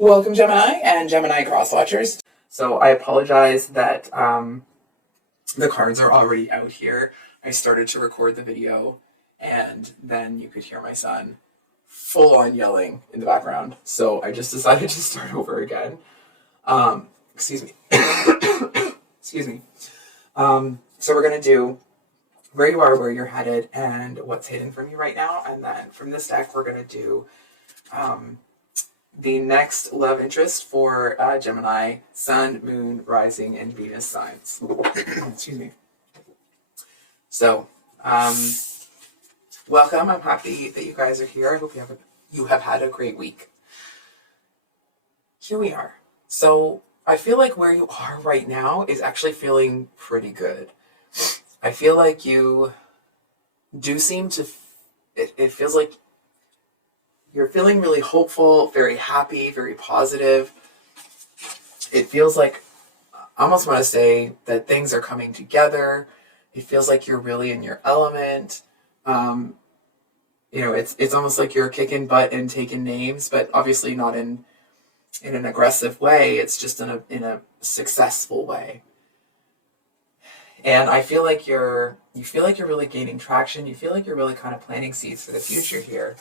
Welcome, Gemini and Gemini cross-watchers. So I apologize that the cards are already out here. I started to record the video, and then you could hear my son full-on yelling in the background. So I just decided to start over again. Excuse me. Excuse me. So we're going to do where you are, where you're headed, and what's hidden from you right now. And then from this deck, we're going to do the next love interest for Gemini, Sun, Moon, Rising, and Venus signs. Excuse me. So, welcome. I'm happy that you guys are here. I hope you have had a great week. Here we are. So, I feel like where you are right now is actually feeling pretty good. I feel like you do seem to, it feels like you're feeling really hopeful, very happy, very positive. It feels like, I almost want to say that things are coming together. It feels like you're really in your element. It's almost like you're kicking butt and taking names, but obviously not in an aggressive way. It's just in a successful way. And I feel like you're really gaining traction. You feel like you're really kind of planting seeds for the future here.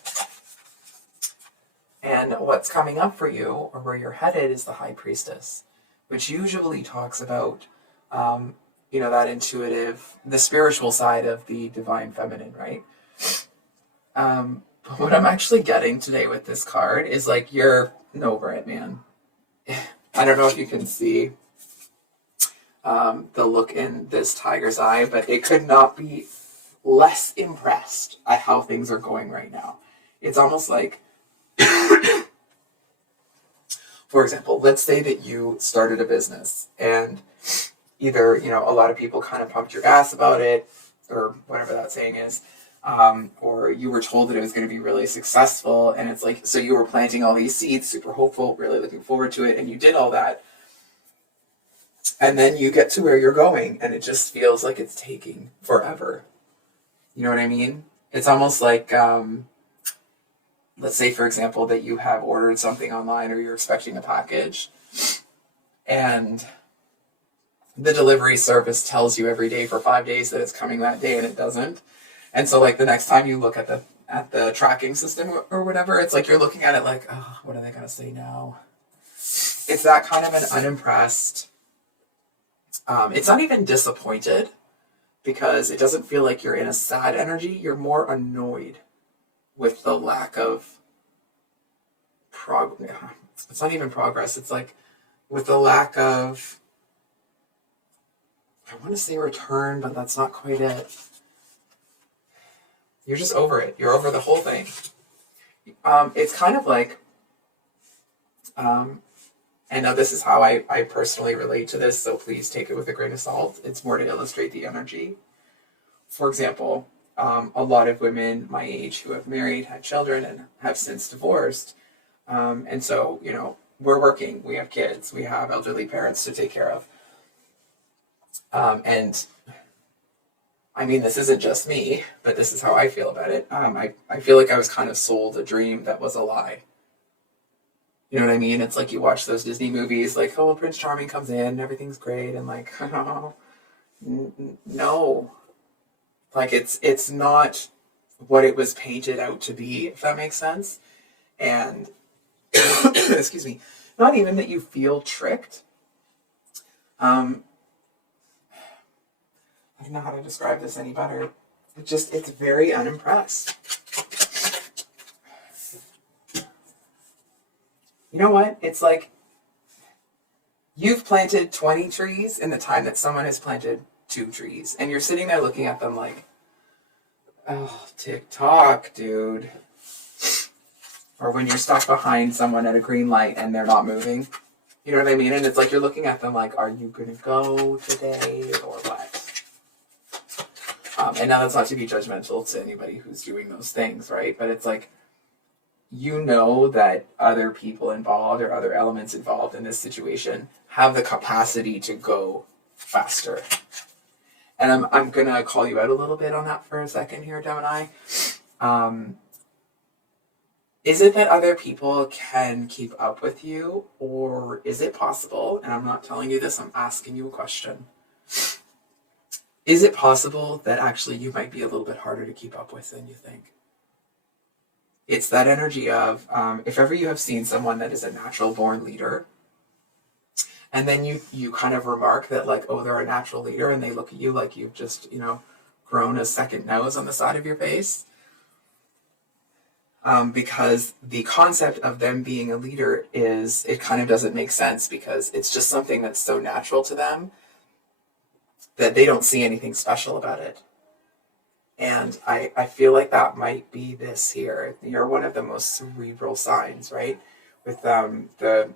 And what's coming up for you, or where you're headed, is the High Priestess, which usually talks about, that intuitive, the spiritual side of the divine feminine, right? But what I'm actually getting today with this card is like, you're over it, man. I don't know if you can see the look in this tiger's eye, but it could not be less impressed at how things are going right now. It's almost like, for example, let's say that you started a business and either, a lot of people kind of pumped your ass about it, or whatever that saying is, or you were told that it was going to be really successful, and it's like, so you were planting all these seeds, super hopeful, really looking forward to it, and you did all that, and then you get to where you're going, and it just feels like it's taking forever. You know what I mean? It's almost like, let's say, for example, that you have ordered something online, or you're expecting a package, and the delivery service tells you every day for 5 days that it's coming that day, and it doesn't. And so, like, the next time you look at the tracking system or whatever, it's like you're looking at it like, oh, what are they going to say now? It's that kind of an unimpressed. It's not even disappointed, because it doesn't feel like you're in a sad energy. You're more annoyed with the lack of it's not even progress. It's like with the lack of, I want to say return, but that's not quite it. You're just over it. You're over the whole thing. It's kind of like, and now this is how I personally relate to this, so please take it with a grain of salt. It's more to illustrate the energy. For example, a lot of women my age who have married, had children, and have since divorced. And so, we're working, we have kids, we have elderly parents to take care of. And I mean, this isn't just me, but this is how I feel about it. I feel like I was kind of sold a dream that was a lie. You know what I mean? It's like you watch those Disney movies, like, oh, Prince Charming comes in, and everything's great, and like, oh, no. Like, it's not what it was painted out to be, if that makes sense. And, excuse me, not even that you feel tricked. I don't know how to describe this any better. It's very unimpressed. You know what? It's like you've planted 20 trees in the time that someone has planted 2 trees. And you're sitting there looking at them like, oh, TikTok, dude. Or when you're stuck behind someone at a green light and they're not moving. You know what I mean? And it's like you're looking at them like, are you going to go today or what? And now that's not to be judgmental to anybody who's doing those things, right? But it's like, that other people involved or other elements involved in this situation have the capacity to go faster. And I'm going to call you out a little bit on that for a second here, Gemini. Is it that other people can keep up with you, or is it possible, and I'm not telling you this, I'm asking you a question, is it possible that actually you might be a little bit harder to keep up with than you think? It's that energy of, if ever you have seen someone that is a natural born leader, and then you kind of remark that, like, oh, they're a natural leader, and they look at you like you've just, grown a second nose on the side of your face. Because the concept of them being a leader it kind of doesn't make sense, because it's just something that's so natural to them that they don't see anything special about it. And I feel like that might be this here. You're one of the most cerebral signs, right? With the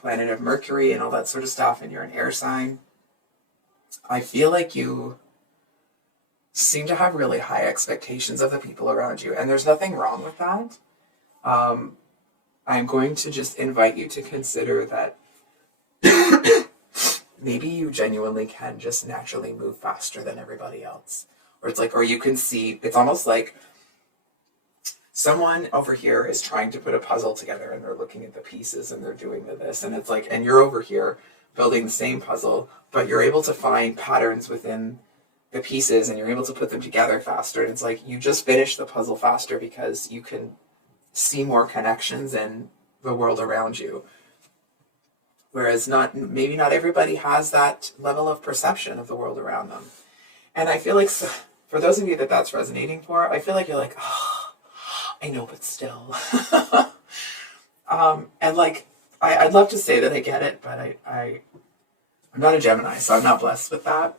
planet of Mercury and all that sort of stuff, and you're an air sign. I feel like you seem to have really high expectations of the people around you, and there's nothing wrong with that. I'm going to just invite you to consider that maybe you genuinely can just naturally move faster than everybody else. Or it's like, or you can see, it's almost like someone over here is trying to put a puzzle together, and they're looking at the pieces and they're doing this, and it's like, and you're over here building the same puzzle, but you're able to find patterns within the pieces and you're able to put them together faster. And it's like, you just finish the puzzle faster because you can see more connections in the world around you. Whereas maybe not everybody has that level of perception of the world around them. And I feel like, for those of you that that's resonating for, I feel like you're like, oh, I know, but still. And like, I'd love to say that I get it, but I'm not a Gemini, so I'm not blessed with that.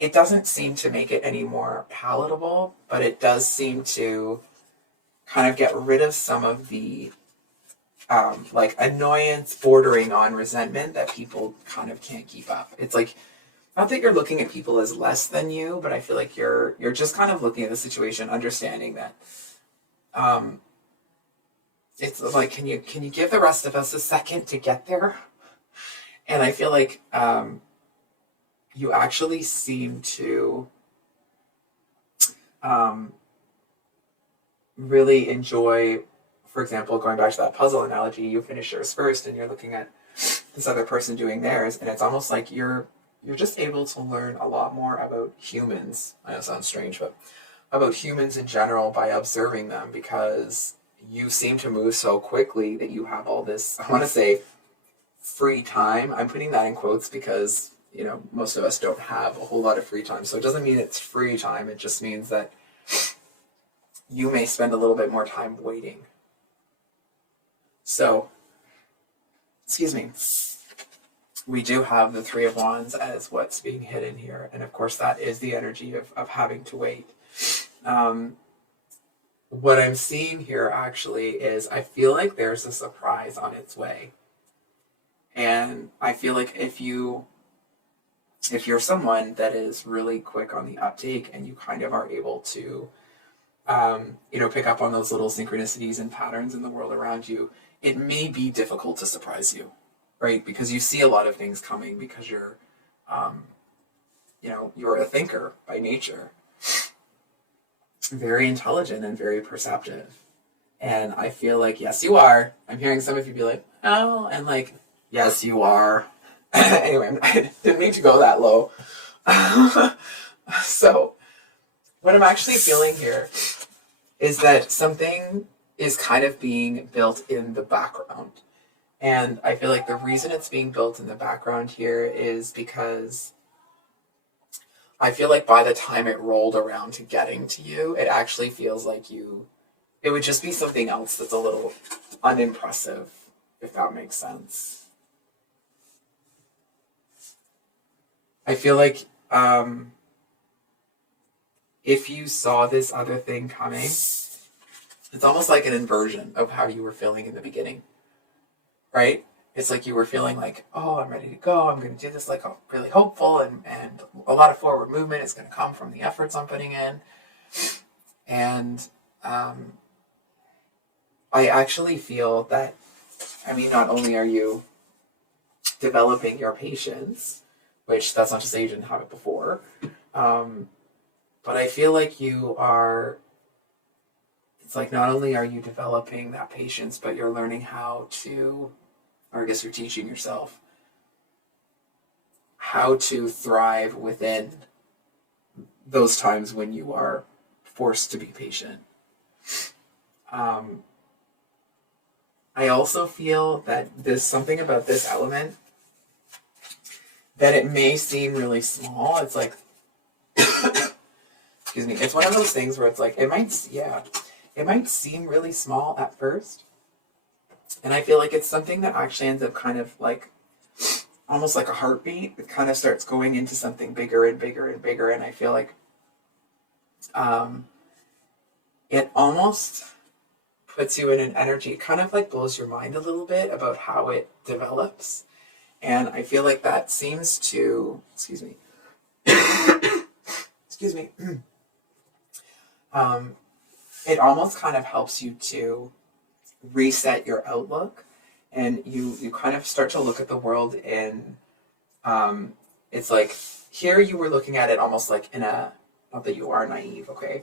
It doesn't seem to make it any more palatable, but it does seem to kind of get rid of some of the like annoyance bordering on resentment that people kind of can't keep up. It's like, not that you're looking at people as less than you, but I feel like you're just kind of looking at the situation, understanding that it's like, can you give the rest of us a second to get there? And I feel like you actually seem to really enjoy, for example, going back to that puzzle analogy, you finish yours first and you're looking at this other person doing theirs, and it's almost like you're just able to learn a lot more about humans. I know it sounds strange, but about humans in general by observing them, because you seem to move so quickly that you have all this, I want to say, free time. I'm putting that in quotes because, most of us don't have a whole lot of free time. So it doesn't mean it's free time. It just means that you may spend a little bit more time waiting. So, excuse me, we do have the Three of Wands as what's being hidden here. And of course, that is the energy of having to wait. What I'm seeing here actually is, I feel like there's a surprise on its way. And I feel like if you're someone that is really quick on the uptake and you kind of are able to, pick up on those little synchronicities and patterns in the world around you, it may be difficult to surprise you, right? Because you see a lot of things coming, because you're a thinker by nature, very intelligent and very perceptive. And I feel like, yes, you are. I'm hearing some of you be like, oh, and like, yes, you are. Anyway, I didn't mean to go that low. So what I'm actually feeling here is that something is kind of being built in the background. And I feel like the reason it's being built in the background here is because I feel like by the time it rolled around to getting to you, it actually feels like it would just be something else that's a little unimpressive, if that makes sense. I feel like if you saw this other thing coming, it's almost like an inversion of how you were feeling in the beginning, right? It's like you were feeling like, oh, I'm ready to go. I'm going to do this, like, really hopeful, and a lot of forward movement is going to come from the efforts I'm putting in. And I actually feel that, not only are you developing your patience, which that's not to say you didn't have it before, but I feel like you are it's like not only are you developing that patience, but you're learning how to, or I guess you're teaching yourself how to thrive within those times when you are forced to be patient. I also feel that there's something about this element that it may seem really small. It's like, excuse me, it's one of those things where it's like, it might seem really small at first. And I feel like it's something that actually ends up kind of like, almost like a heartbeat. It kind of starts going into something bigger and bigger and bigger. And I feel like it almost puts you in an energy, it kind of like blows your mind a little bit about how it develops. And I feel like that seems to, excuse me, excuse me, it almost kind of helps you to reset your outlook, and you kind of start to look at the world in, it's like, here you were looking at it almost like in a, not that you are naive, okay,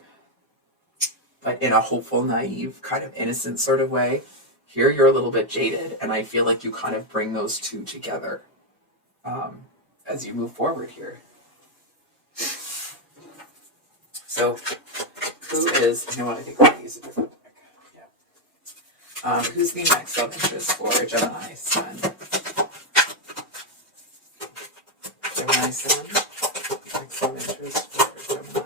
but in a hopeful, naive, kind of innocent sort of way. Here you're a little bit jaded, and I feel like you kind of bring those two together as you move forward here. So, who is, you know what, I think I'll use a different deck. Yeah. Who's the next love interest for Gemini Sun? Gemini Sun, next love interest for Gemini.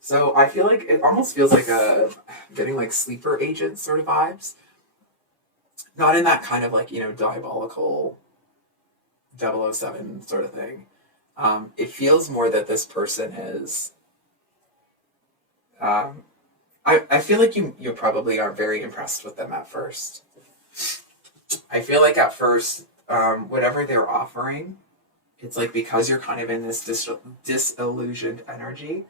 So I feel like it almost feels like getting like sleeper agent sort of vibes. Not in that kind of like, diabolical 007 sort of thing. It feels more that this person is, I feel like you probably aren't very impressed with them at first. I feel like at first, whatever they're offering, it's like because you're kind of in this disillusioned energy,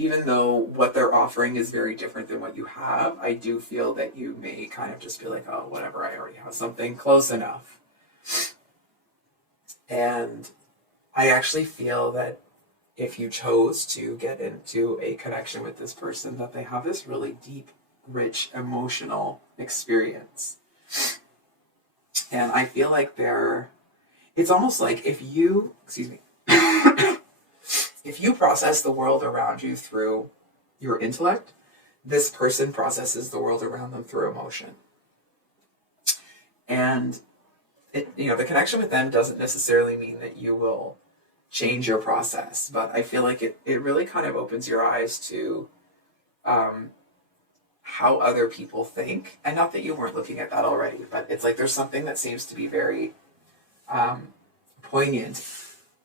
even though what they're offering is very different than what you have, I do feel that you may kind of just be like, oh, whatever, I already have something close enough. And I actually feel that if you chose to get into a connection with this person, that they have this really deep, rich, emotional experience. And I feel like it's almost like if you, excuse me, if you process the world around you through your intellect, this person processes the world around them through emotion. And the connection with them doesn't necessarily mean that you will change your process, but I feel like it really kind of opens your eyes to how other people think. And not that you weren't looking at that already, but it's like there's something that seems to be very poignant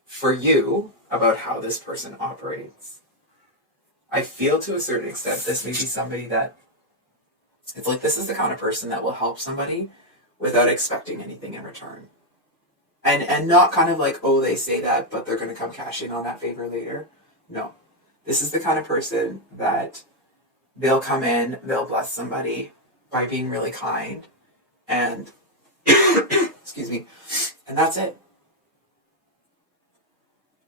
for you about how this person operates. I feel to a certain extent this may be somebody that, it's like this is the kind of person that will help somebody without expecting anything in return. And not kind of like, oh, they say that, but they're going to come cash in on that favor later. No. This is the kind of person that they'll come in, they'll bless somebody by being really kind, and, excuse me, and that's it.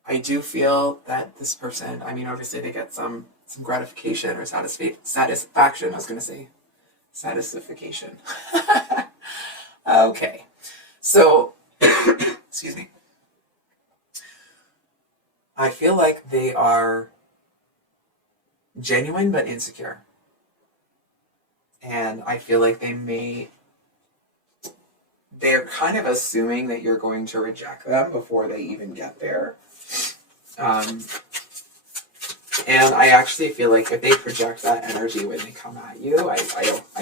I do feel that this person, I mean, obviously they get some gratification or satisfaction. I was going to say satisfaction. Okay. So, excuse me. I feel like they are genuine but insecure. And I feel like they're kind of assuming that you're going to reject them before they even get there. And I actually feel like if they project that energy when they come at you, I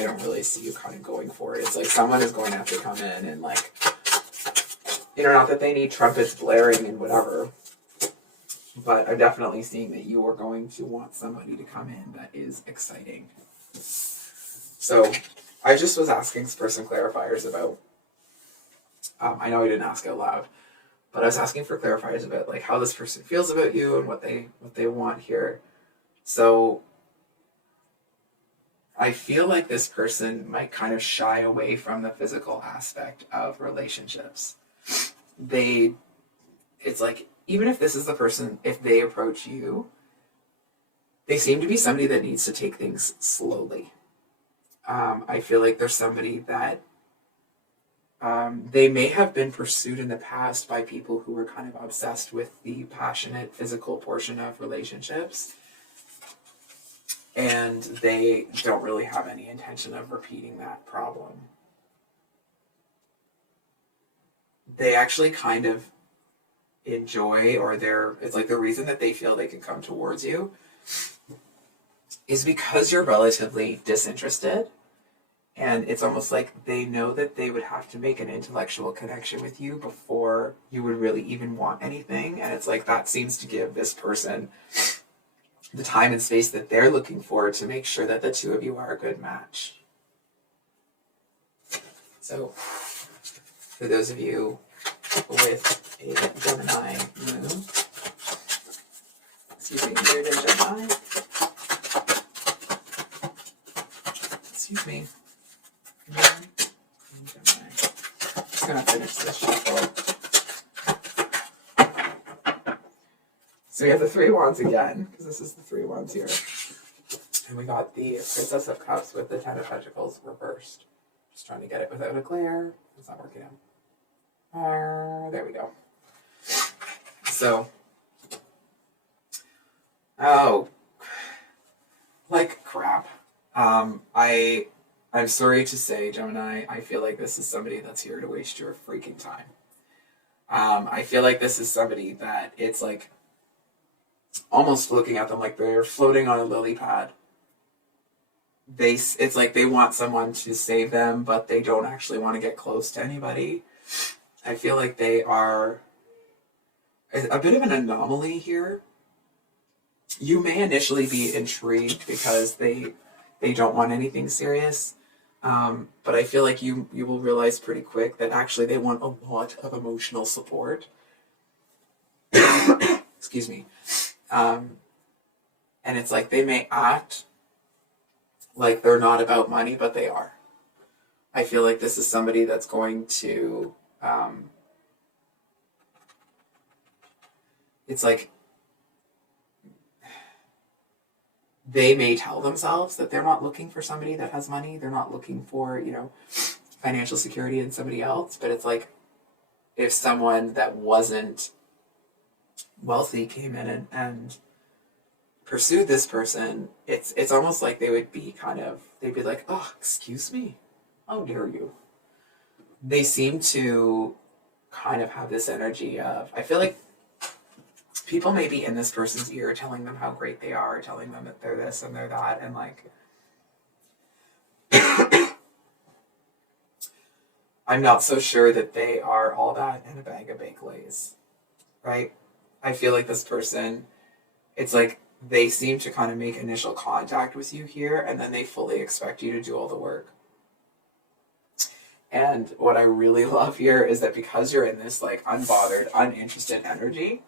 don't really see you kind of going for it. It's like someone is going to have to come in and like, not that they need trumpets blaring and whatever, but I'm definitely seeing that you are going to want somebody to come in that is exciting. So I just was asking for some clarifiers about, I know I didn't ask out loud, but I was asking for clarifiers about like how this person feels about you and what they want here. So I feel like this person might kind of shy away from the physical aspect of relationships. It's like, even if this is the person, if they approach you, they seem to be somebody that needs to take things slowly. I feel like there's somebody that they may have been pursued in the past by people who were kind of obsessed with the passionate physical portion of relationships. And they don't really have any intention of repeating that problem. They actually kind of enjoy, or it's like the reason that they feel they can come towards you is because you're relatively disinterested. And it's almost like they know that they would have to make an intellectual connection with you before you would really even want anything. And it's like that seems to give this person the time and space that they're looking for to make sure that the two of you are a good match. So, for those of you with a Gemini moon, excuse me, moon in Gemini, excuse me, moon in Gemini. I'm just gonna finish this shuffle. So we have the 3 wands again, because this is the 3 wands here. And we got the Princess of Cups with the 10 of Pentacles reversed. Just trying to get it without a glare. It's not working out. There we go. So, like crap. I'm sorry to say, Gemini, I feel like this is somebody that's here to waste your freaking time. I feel like this is somebody that it's like, almost looking at them like they're floating on a lily pad. It's like they want someone to save them, but they don't actually want to get close to anybody. I feel like they are a bit of an anomaly here. You may initially be intrigued because they don't want anything serious, but I feel like you will realize pretty quick that actually they want a lot of emotional support. Excuse me. And it's like they may act like they're not about money, but they are. I feel like this is somebody that's going to, it's like they may tell themselves that they're not looking for somebody that has money. They're not looking for, financial security in somebody else. But it's like if someone that wasn't wealthy came in and pursued this person, it's almost like they'd be like, oh, excuse me, how dare you? They seem to kind of have this energy of, I feel like people may be in this person's ear telling them how great they are, telling them that they're this and they're that, and like I'm not so sure that they are all that in a bag of baked lays, right? I feel like this person, it's like they seem to kind of make initial contact with you here, and then they fully expect you to do all the work. And what I really love here is that because you're in this like unbothered, uninterested energy,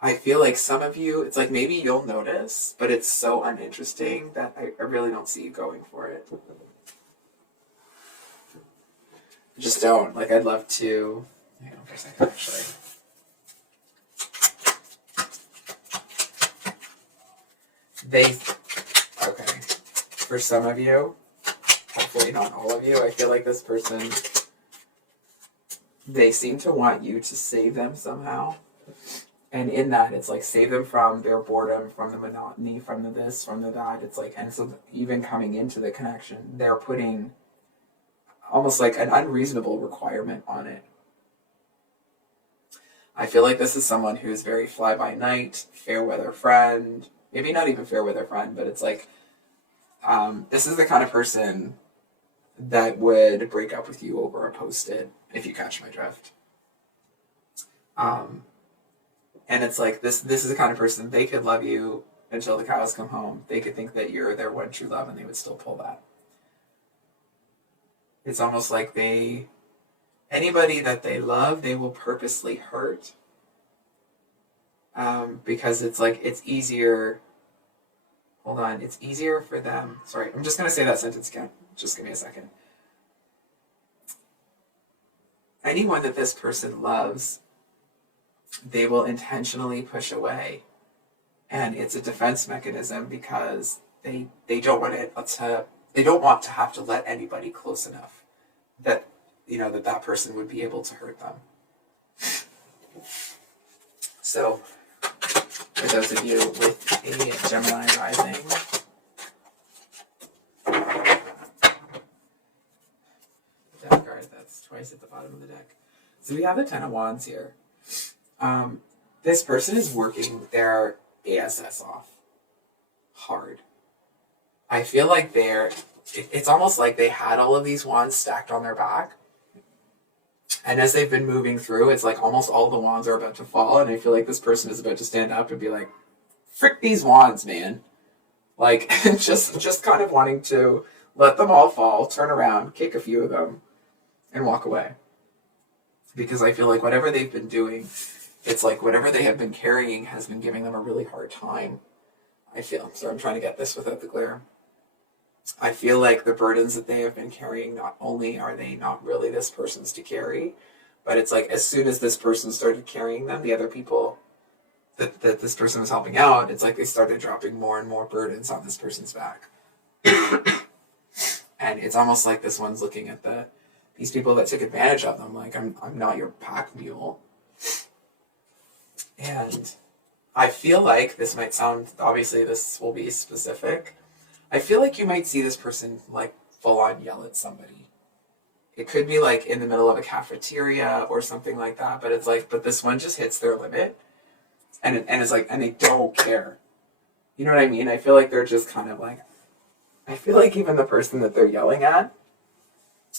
I feel like some of you, it's like maybe you'll notice, but it's so uninteresting that I really don't see you going for it. I just don't. Like, I'd love to, hang on for a second, actually. Okay, for some of you, hopefully not all of you, I feel like this person, they seem to want you to save them somehow. And in that, it's like save them from their boredom, from the monotony, from the this, from the that. It's like, and so even coming into the connection, they're putting almost like an unreasonable requirement on it. I feel like this is someone who's very fly-by-night, fair-weather friend. Maybe not even fair-weather friend, but it's like, this is the kind of person that would break up with you over a Post-it, if you catch my drift. And it's like, this is the kind of person, they could love you until the cows come home. They could think that you're their one true love, and they would still pull that. It's almost like anybody that they love, they will purposely hurt. Because it's like, it's easier hold on, it's easier for them. Sorry, I'm just going to say that sentence again. Just give me a second. Anyone that this person loves, they will intentionally push away. And it's a defense mechanism because they don't want they don't want to have to let anybody close enough that, you know, that person would be able to hurt them. So, for those of you with a Gemini rising, death card, that's twice at the bottom of the deck. So we have the Ten of Wands here. This person is working their ASS off hard. I feel like it's almost like they had all of these wands stacked on their back. And as they've been moving through, it's like almost all the wands are about to fall. And I feel like this person is about to stand up and be like, frick these wands, man. Like, just kind of wanting to let them all fall, turn around, kick a few of them, and walk away. Because I feel like whatever they've been doing, it's like whatever they have been carrying has been giving them a really hard time. So I'm trying to get this without the glare. I feel like the burdens that they have been carrying, not only are they not really this person's to carry, but it's like as soon as this person started carrying them, the other people that this person was helping out, it's like they started dropping more and more burdens on this person's back. And it's almost like this one's looking at these people that took advantage of them, like, I'm not your pack mule. And I feel like this might sound, obviously this will be specific, I feel like you might see this person like full on yell at somebody. It could be like in the middle of a cafeteria or something like that, but it's like, but this one just hits their limit and it's like, and they don't care. You know what I mean? I feel like they're just kind of like, I feel like even the person that they're yelling at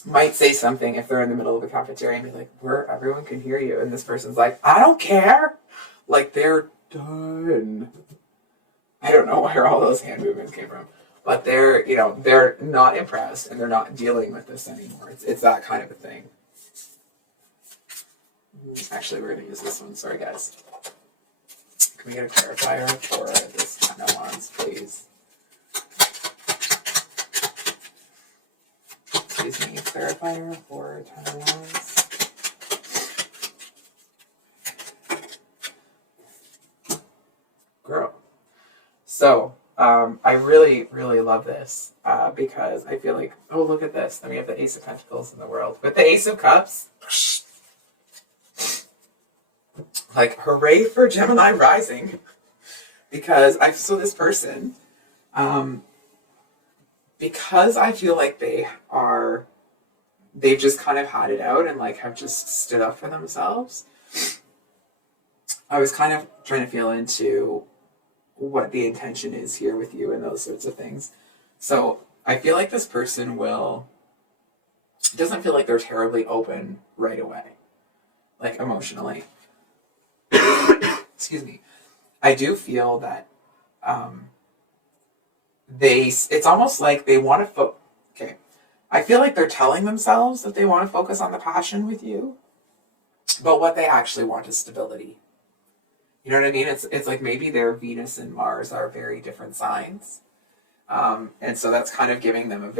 might say something if they're in the middle of a cafeteria and be like, where everyone can hear you. And this person's like, I don't care. Like they're done. I don't know where all those hand movements came from. But they're, you know, they're not impressed and they're not dealing with this anymore. It's that kind of a thing. Actually, we're going to use this one. Sorry, guys. Can we get a clarifier for this Ten of Wands, please? Excuse me, clarifier for Ten of Wands. Girl. So, I really, really love this because I feel like, oh, look at this. Then we have the Ace of Pentacles in the world. With the Ace of Cups, like, hooray for Gemini rising. Because this person, because I feel like they've just kind of had it out and like have just stood up for themselves. I was kind of trying to feel into what the intention is here with you and those sorts of things. So I feel like this person it doesn't feel like they're terribly open right away, like emotionally. Excuse me. I do feel that it's almost like they want to okay. I feel like they're telling themselves that they want to focus on the passion with you, but what they actually want is stability. You know what I mean? It's like maybe their Venus and Mars are very different signs. And so that's kind of giving them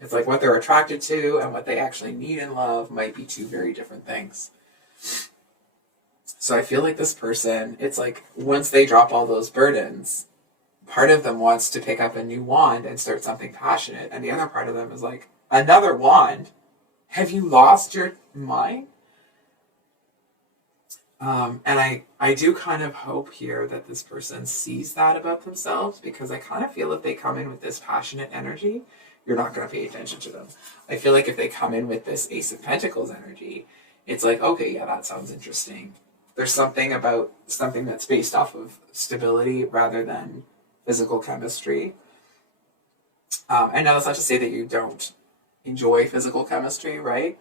it's like what they're attracted to and what they actually need in love might be two very different things. So I feel like this person, it's like once they drop all those burdens, part of them wants to pick up a new wand and start something passionate. And the other part of them is like, another wand? Have you lost your mind? And I do kind of hope here that this person sees that about themselves, because I kind of feel if they come in with this passionate energy, you're not going to pay attention to them. I feel like if they come in with this Ace of Pentacles energy, it's like, okay, yeah, that sounds interesting. There's something about something that's based off of stability rather than physical chemistry. And now that's not to say that you don't enjoy physical chemistry, right?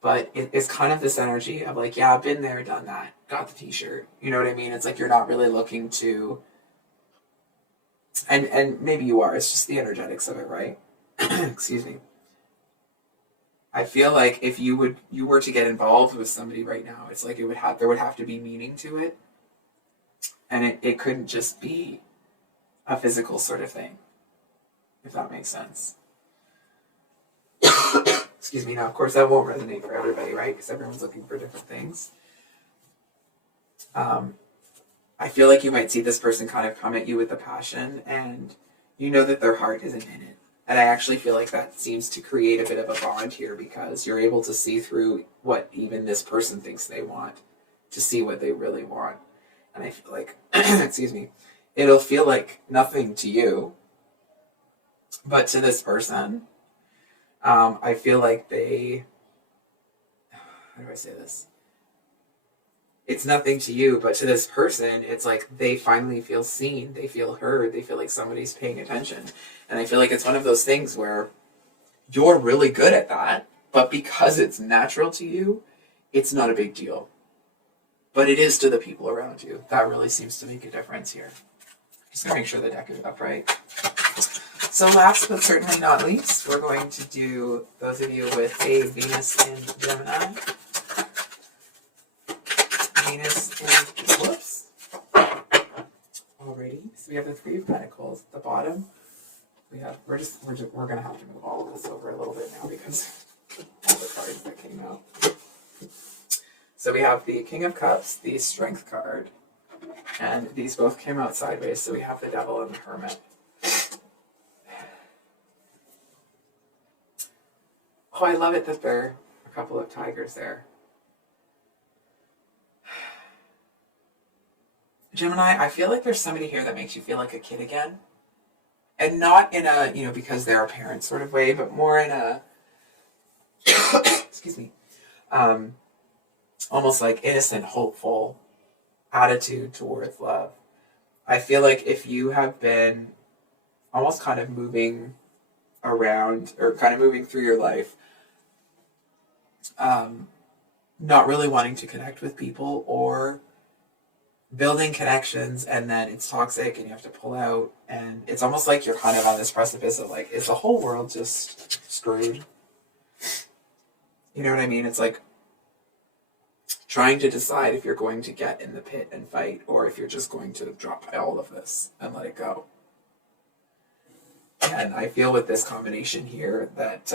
But it's kind of this energy of like, yeah, I've been there, done that, got the t-shirt. You know what I mean? It's like you're not really looking to, and maybe you are, it's just the energetics of it, right? Excuse me. I feel like if you were to get involved with somebody right now, it's like there would have to be meaning to it. And it couldn't just be a physical sort of thing, if that makes sense. Excuse me. Now, of course, that won't resonate for everybody, right? Because everyone's looking for different things. I feel like you might see this person kind of come at you with a passion, and you know that their heart isn't in it. And I actually feel like that seems to create a bit of a bond here, because you're able to see through what even this person thinks they want to see what they really want. And I feel like, excuse me, it'll feel like nothing to you, but to this person, I feel like they, how do I say this? It's nothing to you, but to this person, it's like they finally feel seen, they feel heard, they feel like somebody's paying attention. And I feel like it's one of those things where you're really good at that, but because it's natural to you, it's not a big deal. But it is to the people around you. That really seems to make a difference here. Just gonna make sure the deck is upright. So last but certainly not least, we're going to do those of you with a Venus in Gemini. Venus in, whoops. Alrighty, so we have the Three of Pentacles at the bottom. We have, we're gonna have to move all of this over a little bit now because all the cards that came out. So we have the King of Cups, the Strength card, and these both came out sideways, so we have the Devil and the Hermit. Oh, I love it that there are a couple of tigers there. Gemini, I feel like there's somebody here that makes you feel like a kid again. And not in a, because they're a parent sort of way, but more in a, excuse me, almost like innocent, hopeful attitude towards love. I feel like if you have been almost kind of moving around or kind of moving through your life, not really wanting to connect with people or building connections, and then it's toxic and you have to pull out, and it's almost like you're kind of on this precipice of like, is the whole world just screwed? You know what I mean? It's like trying to decide if you're going to get in the pit and fight, or if you're just going to drop all of this and let it go. And I feel with this combination here that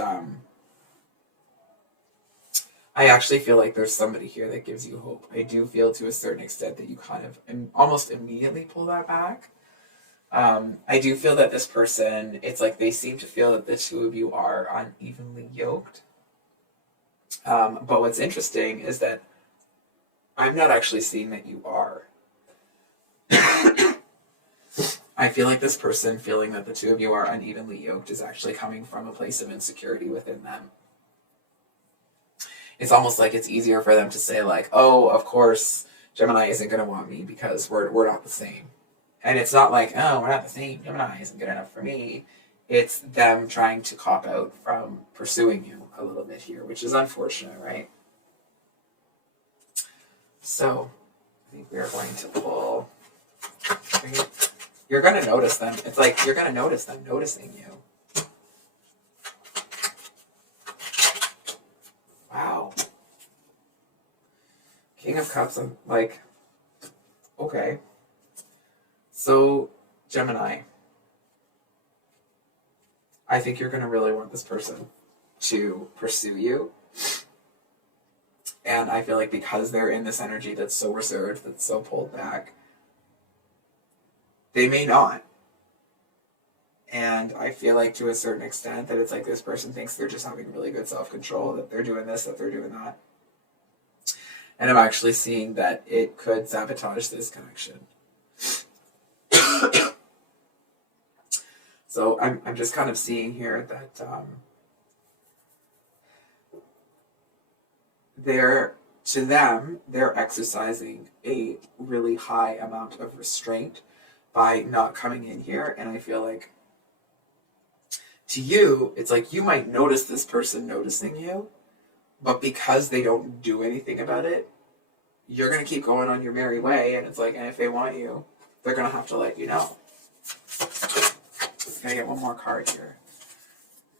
I actually feel like there's somebody here that gives you hope. I do feel to a certain extent that you kind of almost immediately pull that back. I do feel that this person, it's like they seem to feel that the two of you are unevenly yoked. But what's interesting is that I'm not actually seeing that you are. I feel like this person feeling that the two of you are unevenly yoked is actually coming from a place of insecurity within them. It's almost like it's easier for them to say like, oh, of course, Gemini isn't going to want me because we're not the same. And it's not like, oh, we're not the same, Gemini isn't good enough for me. It's them trying to cop out from pursuing you a little bit here, which is unfortunate, right? So I think we are going to pull. You're going to notice them. It's like you're going to notice them noticing you. Wow. King of Cups, I'm like, okay. So, Gemini, I think you're going to really want this person to pursue you. And I feel like because they're in this energy that's so reserved, that's so pulled back, they may not. And I feel like to a certain extent that it's like this person thinks they're just having really good self-control, that they're doing this, that they're doing that. And I'm actually seeing that it could sabotage this connection. So I'm just kind of seeing here that they're exercising a really high amount of restraint by not coming in here. And I feel like to you, it's like you might notice this person noticing you, but because they don't do anything about it, you're going to keep going on your merry way. And it's like, and if they want you, they're going to have to let you know. Can I get one more card here?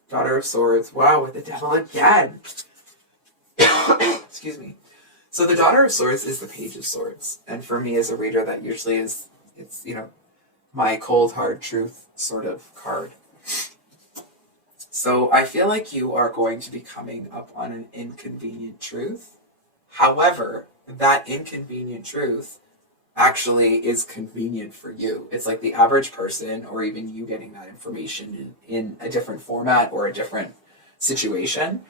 Daughter of Swords. Wow, with the Devil again. Excuse me. So the Daughter of Swords is the Page of Swords. And for me as a reader, that usually is, it's, my cold hard truth sort of card. So I feel like you are going to be coming up on an inconvenient truth. However, that inconvenient truth actually is convenient for you. It's like the average person, or even you getting that information in a different format or a different situation,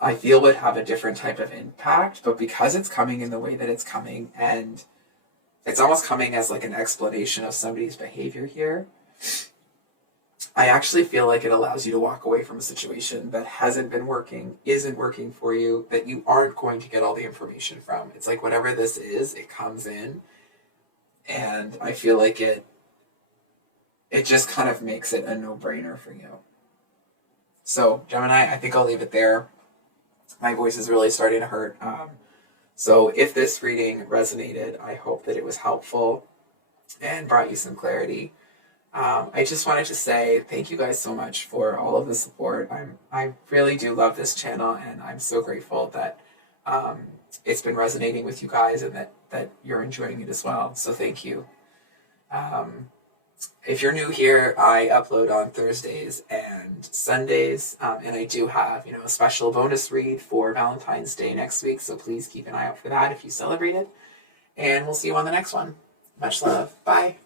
I feel would have a different type of impact. But because it's coming in the way that it's coming, and it's almost coming as like an explanation of somebody's behavior here, I actually feel like it allows you to walk away from a situation that hasn't been working, isn't working for you, that you aren't going to get all the information from. It's like whatever this is, it comes in, and I feel like it just kind of makes it a no-brainer for you. So Gemini, I think I'll leave it there. My voice is really starting to hurt. So if this reading resonated, I hope that it was helpful and brought you some clarity. I just wanted to say thank you guys so much for all of the support. I really do love this channel, and I'm so grateful that it's been resonating with you guys, and that you're enjoying it as well. So thank you. If you're new here, I upload on Thursdays and Sundays, and I do have, a special bonus read for Valentine's Day next week. So please keep an eye out for that if you celebrate it. And we'll see you on the next one. Much love. Bye.